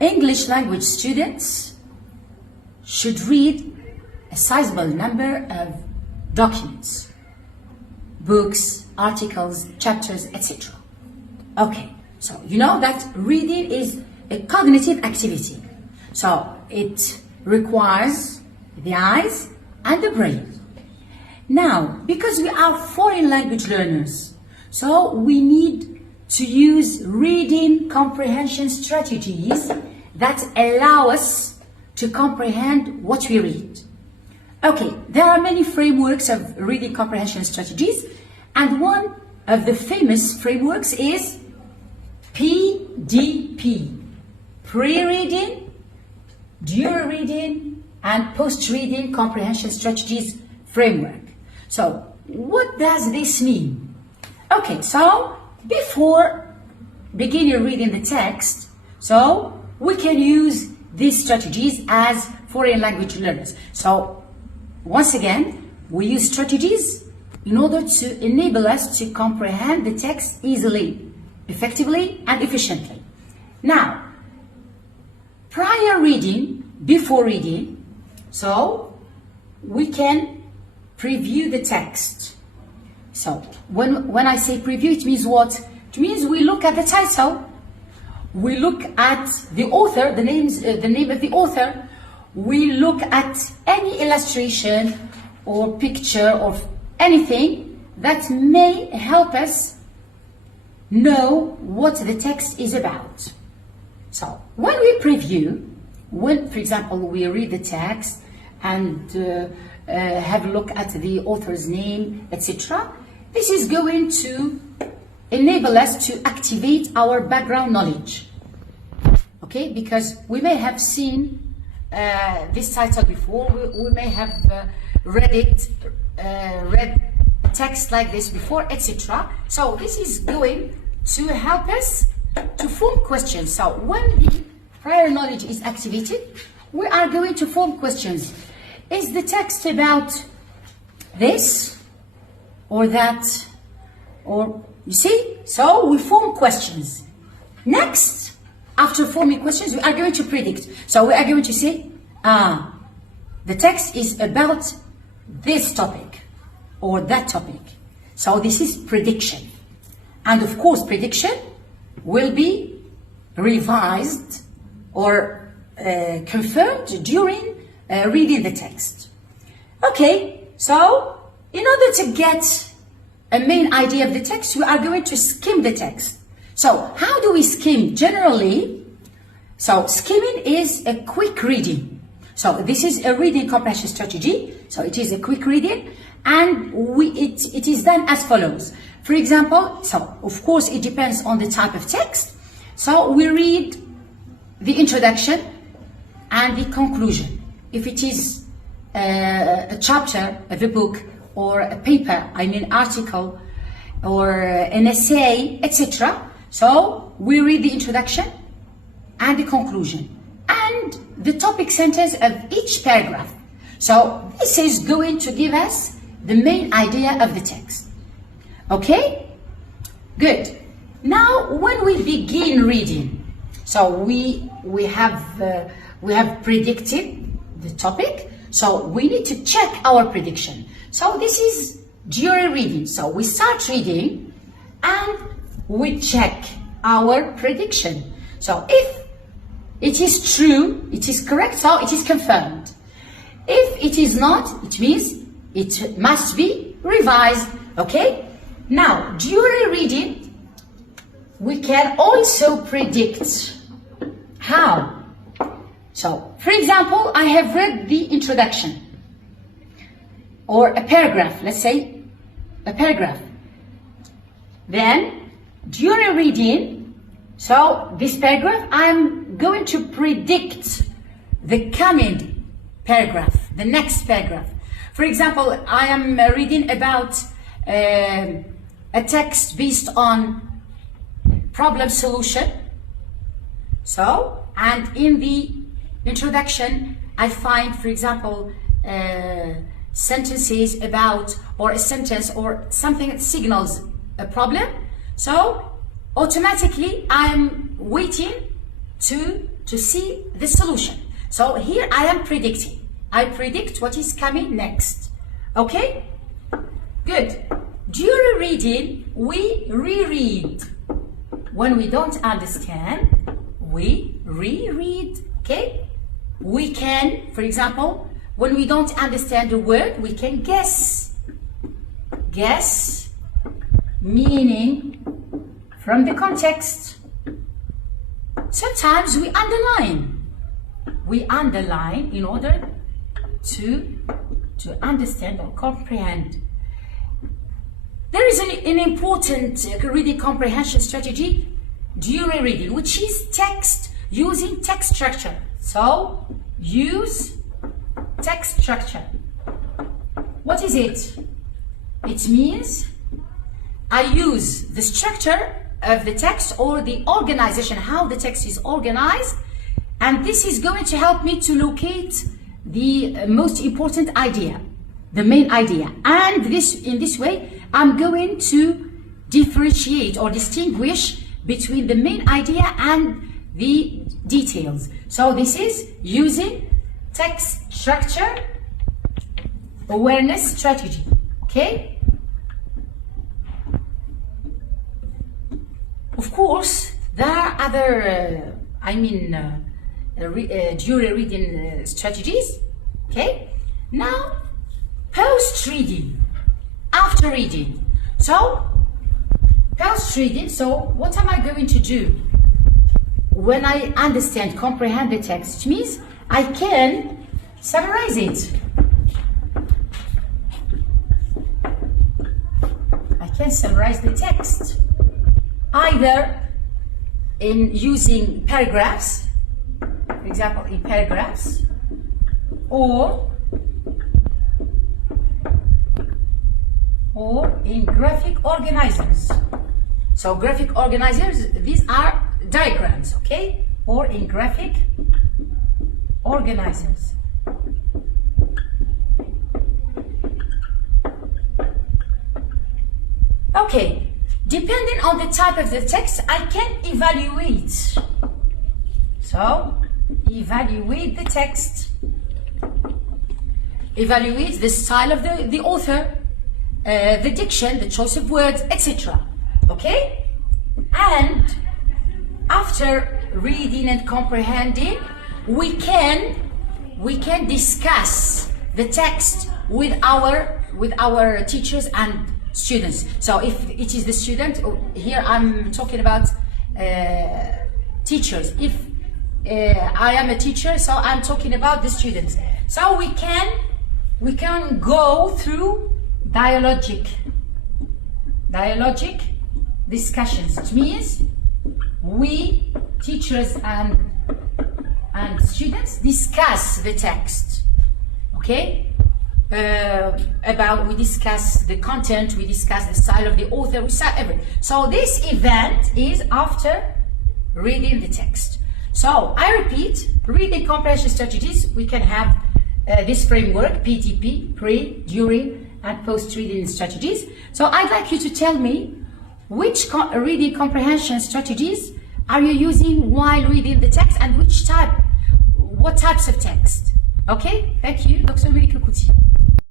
English language students should read a sizable number of documents, books, articles, chapters, etc. Okay, so you know that reading is a cognitive activity. So it requires the eyes and the brain. Now, because we are foreign language learners, so we need to use reading comprehension strategies that allow us to comprehend what we read. Okay, there are many frameworks of reading comprehension strategies, and one of the famous frameworks is PDP, pre-reading, during reading, and post-reading comprehension strategies framework. So, what does this mean? Okay, so before beginning reading the text, so we can use these strategies as foreign language learners. So, once again, we use strategies in order to enable us to comprehend the text easily, effectively, and efficiently. Now, prior reading, before reading, so we can preview the text. So when I say preview, it means what? It means we look at the title, we look at the author, the name of the author, we look at any illustration or picture or anything that may help us know what the text is about. So when we preview, when, for example, we read the text and have a look at the author's name, etc., this is going to enable us to activate our background knowledge. Okay, because we may have seen this title before, we may have read text like this before, etc. So this is going to help us to form questions. So when the prior knowledge is activated, we are going to form questions. Is the text about this or that? Or, you see? So we form questions. Next, after forming questions, we are going to predict. So we are going to say, the text is about this topic or that topic. So this is prediction. And of course, prediction will be revised or confirmed during reading the text. Okay, so in order to get a main idea of the text, we are going to skim the text. So how do we skim? Generally, so skimming is a quick reading. So this is a reading comprehension strategy. So it is a quick reading, and it is done as follows. For example, so of course it depends on the type of text. So we read the introduction and the conclusion. If it is a chapter of a book or a paper, I mean article or an essay, etc. So we read the introduction and the conclusion and the topic sentence of each paragraph. So this is going to give us the main idea of the text. Okay? Good. Now when we begin reading, so we have predicted the topic, so we need to check our prediction. So this is during reading. So we start reading and we check our prediction. So if it is true, it is correct, so it is confirmed. If it is not, it means it must be revised. Okay? Now, during reading, we can also predict. How? So, for example, I have read the introduction or a paragraph, let's say a paragraph. Then, during reading, so this paragraph, I'm going to predict the coming paragraph, the next paragraph. For example, I am reading about a text based on problem solution. So, and in the introduction, I find, for example, sentences about, or a sentence or something that signals a problem. So automatically I'm waiting to to see the solution. So here I am predicting. I predict what is coming next. Okay? Good. During reading, we reread. When we don't understand, we reread. Okay? We can, for example, when we don't understand a word, we can guess. Guess, meaning from the context. Sometimes we underline. We underline in order to understand or comprehend. There is an important reading comprehension strategy during reading, which is text, using text structure. So, use text structure. What is it? It means I use the structure of the text or the organization, how the text is organized, and this is going to help me to locate the most important idea, the main idea. And in this way, I'm going to differentiate or distinguish between the main idea and the details. So this is using text structure awareness strategy. Okay? Of course, there are other, during reading strategies. Okay? Now, post-reading, after reading. So, post-reading, so what am I going to do? When I understand, comprehend the text, which means I can summarize it. I can summarize the text either in using paragraphs, for example, in paragraphs, or in graphic organizers. So graphic organizers, these are diagrams, okay? Or in graphic organizers. Okay, depending on the type of the text, I can evaluate. So, evaluate the text. Evaluate the style of the author, the diction, the choice of words, etc. Okay? And after reading and comprehending, we can discuss the text with our teachers and students. So if it is the student, here I'm talking about teachers. If I am a teacher, so I'm talking about the students. So we can go through dialogic discussions. It means we, teachers and students, discuss the text. Okay? We discuss the content, we discuss the style of the author, we discuss everything. So this event is after reading the text. So I repeat, reading comprehension strategies, we can have this framework, PDP, pre, during, and post-reading strategies. So I'd like you to tell me which reading comprehension strategies are you using while reading the text, and what types of text. Okay, thank you, Dr. Malika Kouti.